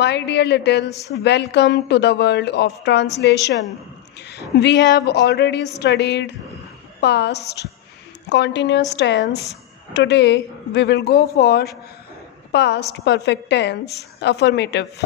My dear littles, welcome to the world of translation. We have already studied past continuous tense. Today we will go for past perfect tense affirmative.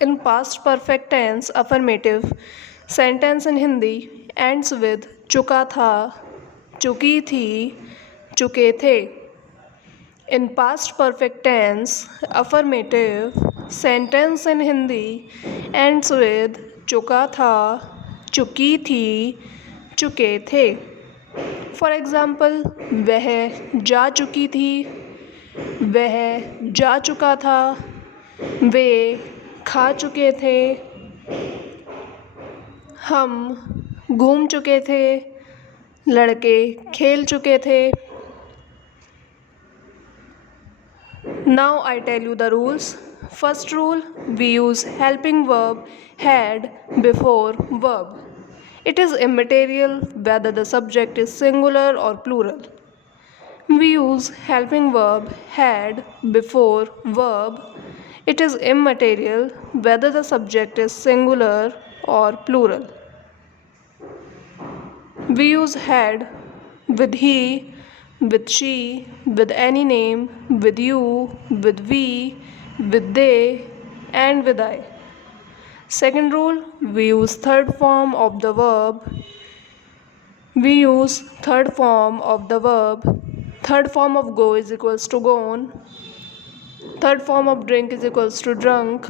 In past perfect tense affirmative, sentence in Hindi ends with चुका था, चुकी थी, चुके थे. In past perfect tense, affirmative sentence in Hindi ends with चुका था, चुकी थी, चुके थे. For example, वह जा चुकी थी, वह जा चुका था, वे खा चुके थे, हम घूम चुके थे, लड़के खेल चुके थे. Now I tell you the rules. First rule, we use helping verb had before verb. It is immaterial whether the subject is singular or plural. We use helping verb had before verb. It is immaterial whether the subject is singular or plural. We use had with he, with she, with any name, with you, with we, with they, and with I. Second rule, we use third form of the verb. We use third form of the verb. Third form of go is equals to gone. Third form of drink is equals to drunk.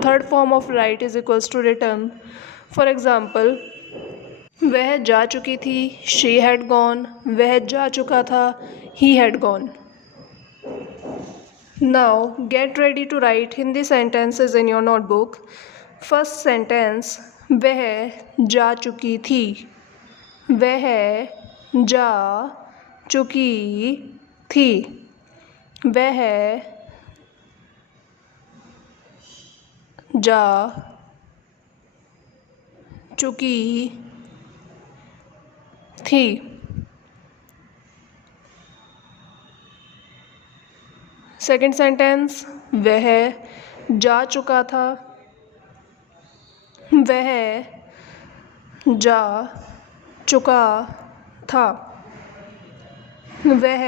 Third form of write is equals to written. For example, वह जा चुकी थी, she had gone. वह जा चुका था, he had gone. Now get ready to write Hindi sentences in your notebook. First sentence, वह जा चुकी थी. वह जा चुकी थी. वह जा चुकी थी. सेकेंड सेंटेंस, वह जा चुका था. वह जा चुका था. वह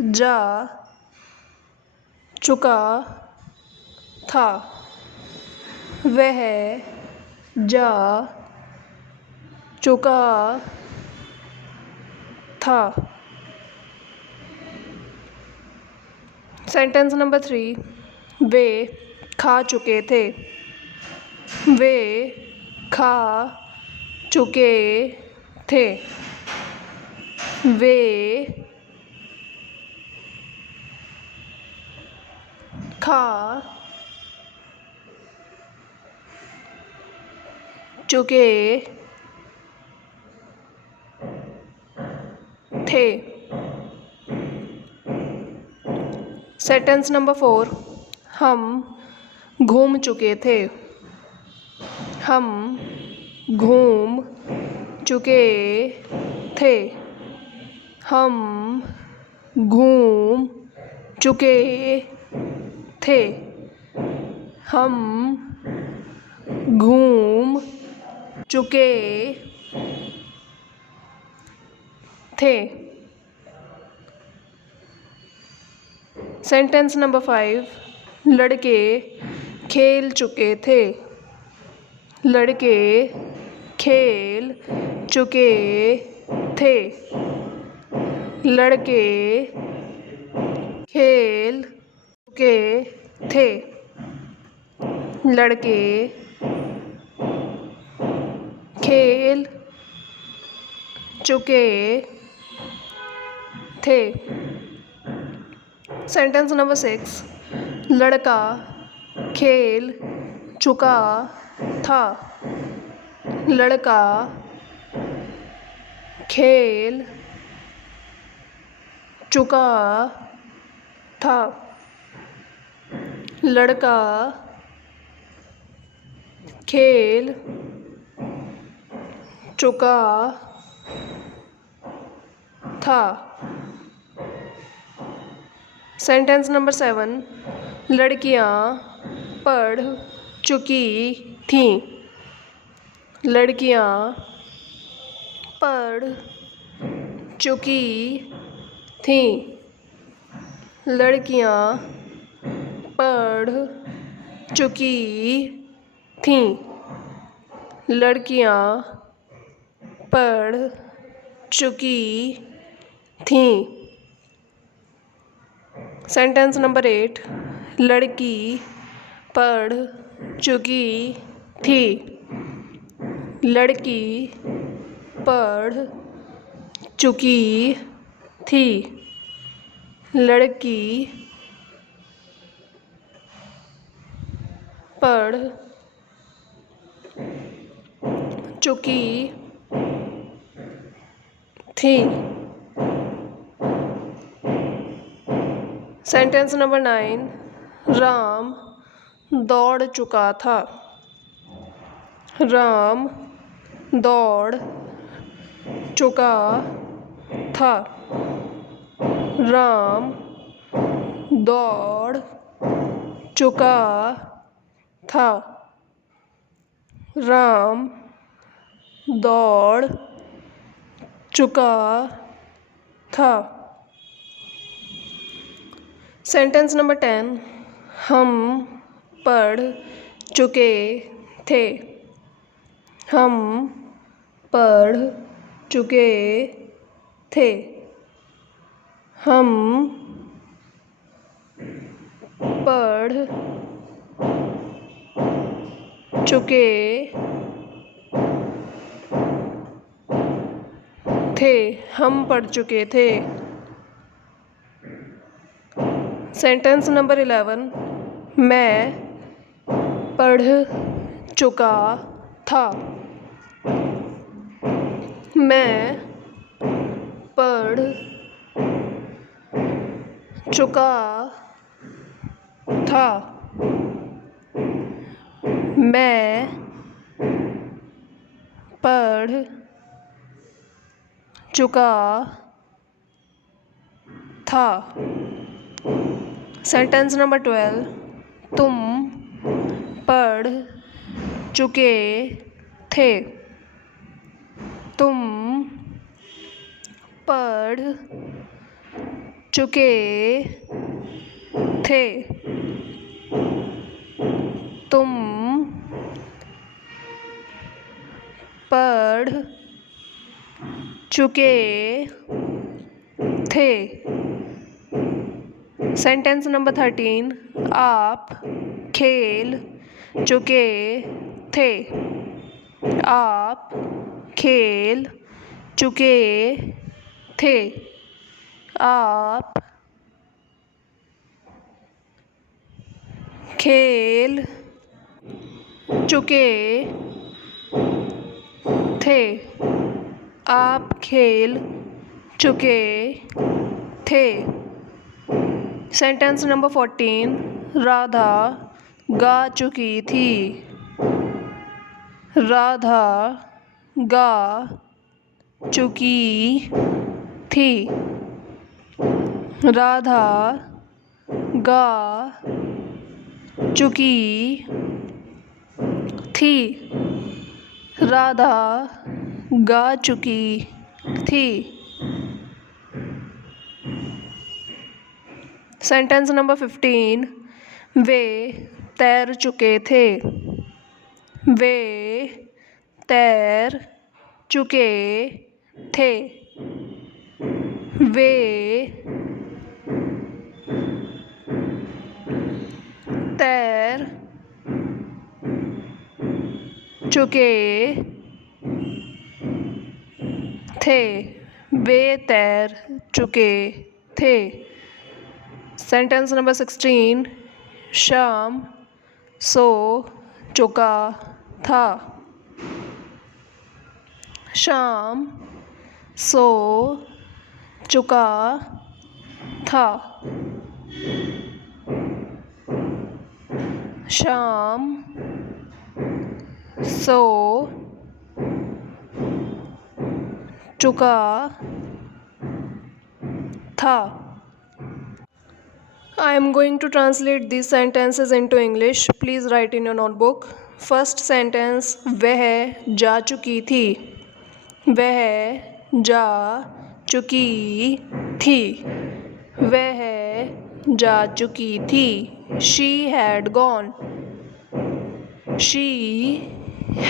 जा चुका था. वह जा चुका था. सेंटेंस नंबर 3, वे खा चुके थे. वे खा चुके थे. वे खा चुके थे. सेंटेंस नंबर 4, हम घूम चुके थे. हम घूम चुके थे. हम घूम चुके थे. हम घूम चुके थे. सेंटेंस नंबर 5, लड़के खेल चुके थे. लड़के खेल चुके थे. लड़के खेल चुके थे. लड़के खेल चुके थे. सेंटेंस नंबर 6, लड़का खेल चुका था. लड़का खेल चुका था. लड़का खेल चुका था. सेंटेंस नंबर 7, लड़कियां पढ़ चुकी थीं। लड़कियां पढ़ चुकी थीं। लड़कियां पढ़ चुकी थीं। लड़कियां पढ़ चुकी थीं। सेंटेंस नंबर 8, लड़की पढ़ चुकी थी। लड़की पढ़ चुकी थी। लड़की पढ़ चुकी थी। सेंटेंस नंबर 9, राम दौड़ चुका था। राम दौड़ चुका था। राम दौड़ चुका था। राम दौड़ चुका था। सेंटेंस नंबर 10, हम पढ़ चुके थे। हम पढ़ चुके थे। हम पढ़ चुके थे। हम पढ़ चुके थे। सेंटेंस नंबर 11, मैं पढ़ चुका था। मैं पढ़ चुका था। मैं पढ़ चुका था। सेंटेंस नंबर 12, तुम पढ़ चुके थे। तुम पढ़ चुके थे। तुम पढ़ चुके थे। सेंटेंस नंबर 13, आप खेल चुके थे। आप खेल चुके थे। आप खेल चुके थे। आप खेल चुके थे। सेंटेंस नंबर 14, राधा गा चुकी थी। राधा गा चुकी थी। राधा गा चुकी थी। राधा गा चुकी थी। सेंटेंस नंबर 15, वे तैर चुके थे। वे तैर चुके थे। वे तैर चुके थे। वे तैर चुके थे। सेंटेंस नंबर 16, शाम सो चुका था। शाम सो चुका था। शाम सो चुका था। I am going to translate these sentences into English. Please write in your notebook. First sentence, वह जा चुकी थी. वह जा चुकी थी. वह जा चुकी थी. She had gone. She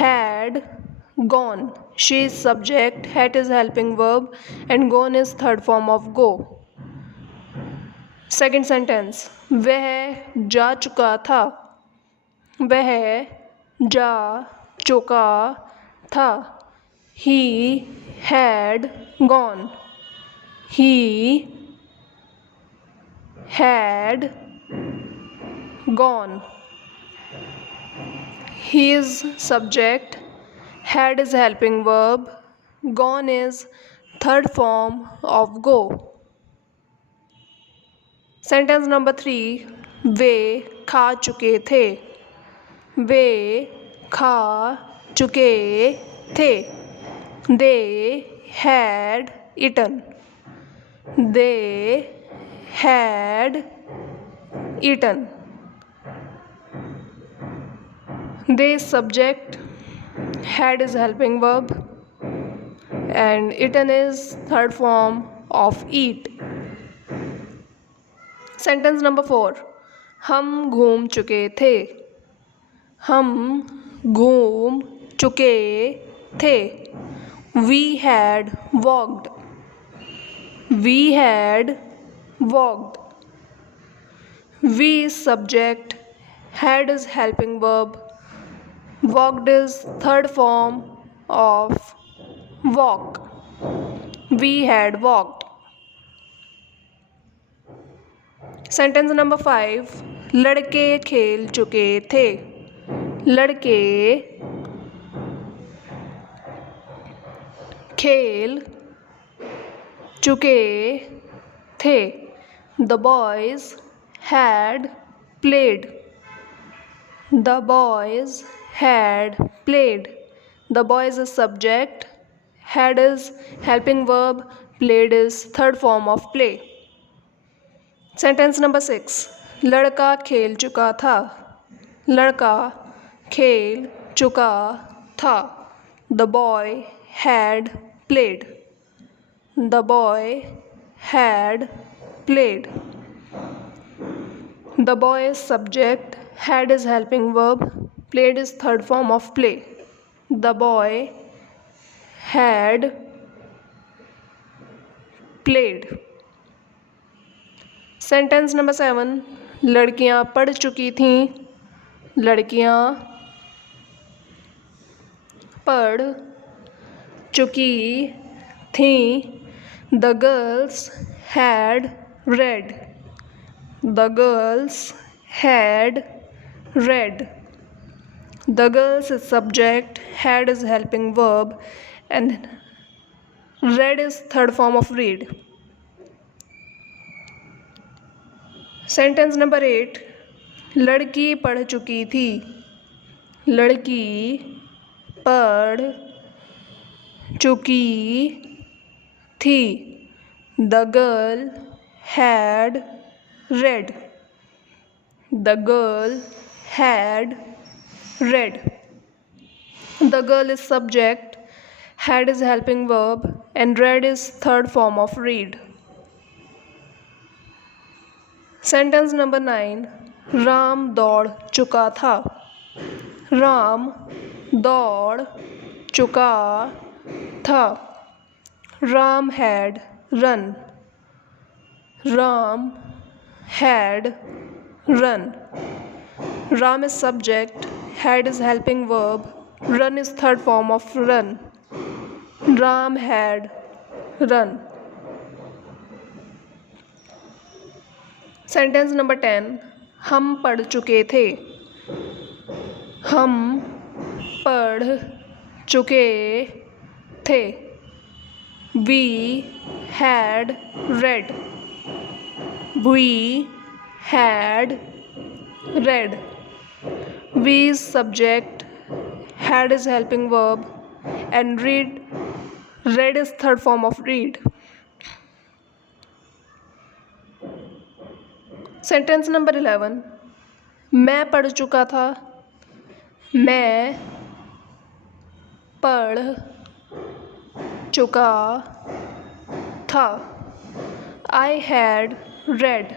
had gone. She is subject, had is helping verb, and gone is third form of go. Second sentence, वह जा चुका था. वह जा चुका था. He had gone. He had gone. He is subject, had is helping verb, gone is third form of go. Sentence number 3, वे खा चुके थे. वे खा चुके थे. They had eaten. They had eaten. They subject, had is helping verb, and eaten is third form of eat. Sentence number 4, हम घूम चुके थे. हम घूम चुके थे. We had walked. We had walked. We is subject, had is helping verb, walked is third form of walk. We had walked. Sentence number 5, लड़के खेल चुके थे. लड़के खेल चुके थे. The boys had played. The boys had played. The boys is subject, had is helping verb, played is third form of play. Sentence number 6, लड़का खेल चुका था. लड़का खेल चुका था. The boy had played. The boy had played. The boy is subject, had is helping verb, played is third form of play. The boy had played. Sentence number 7, लड़कियां पढ़ चुकी थीं. लड़कियां पढ़ चुकी थीं. The girls had read. The girls had read. The girls is subject, had is helping verb, and read is third form of read. Sentence number 8, लड़की पढ़ चुकी थी. लड़की पढ़ चुकी थी. The girl had read. The girl had read. The girl is subject, had is helping verb, and read is third form of read. Sentence number 9, Ram दौड़ चुका था. राम दौड़ चुका था. Ram had run. Ram had run. Ram is subject, had is helping verb, run is third form of run. Ram had run. Sentence number 10, हम पढ़ चुके थे. हम पढ़ चुके थे. We had read. We had read. We is subject, had is helping verb, and read is third form of read. Sentence number 11, मैं पढ़ चुका था, मैं पढ़ चुका था। I had read.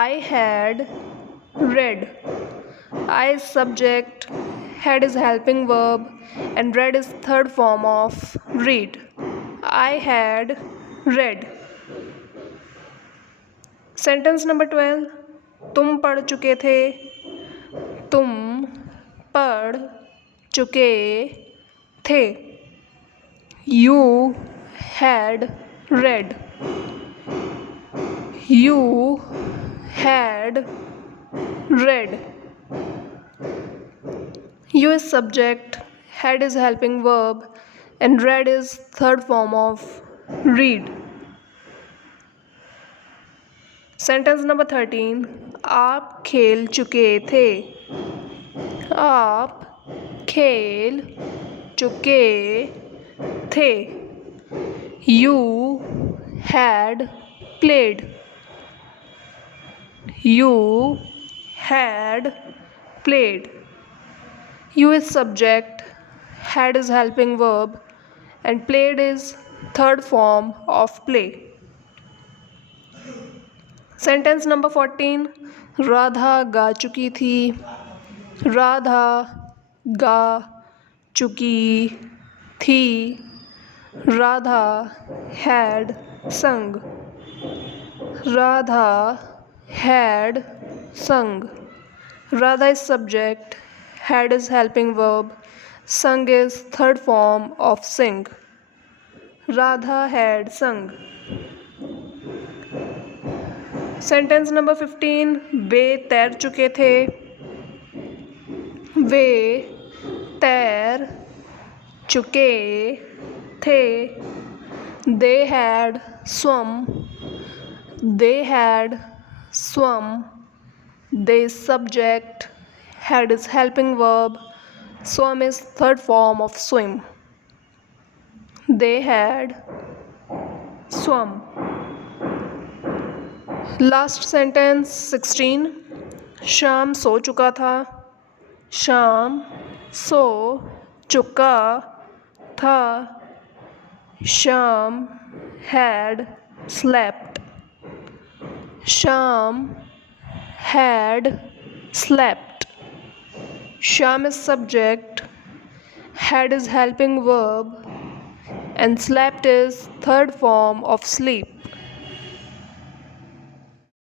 I had read. I is subject, had is helping verb, and read is third form of read. I had read. Sentence number 12, तुम पढ़ चुके थे, तुम पढ़ चुके थे। You had read. You had read. You is subject, had is helping verb, and read is third form of read. Sentence number 13, आप खेल चुके थे, आप खेल चुके थे। You had played. You had played. You is subject, had is helping verb, and played is third form of play. Sentence number 14, Radha गा चुकी थी, राधा गा चुकी थी। Radha had sung. Radha had sung. Radha is subject, had is helping verb, sung is third form of sing. Radha had sung. Sentence number 15, वे तैर चुके थे, वे तैर चुके थे। They had swum. They had swum. They is subject, had is helping verb, swum is third form of swim. They had swum. Last sentence 16, शाम सो चुका था, शाम सो चुका था। शाम had slept. शाम had slept. Sham is subject, had is helping verb, and slept is third form of sleep.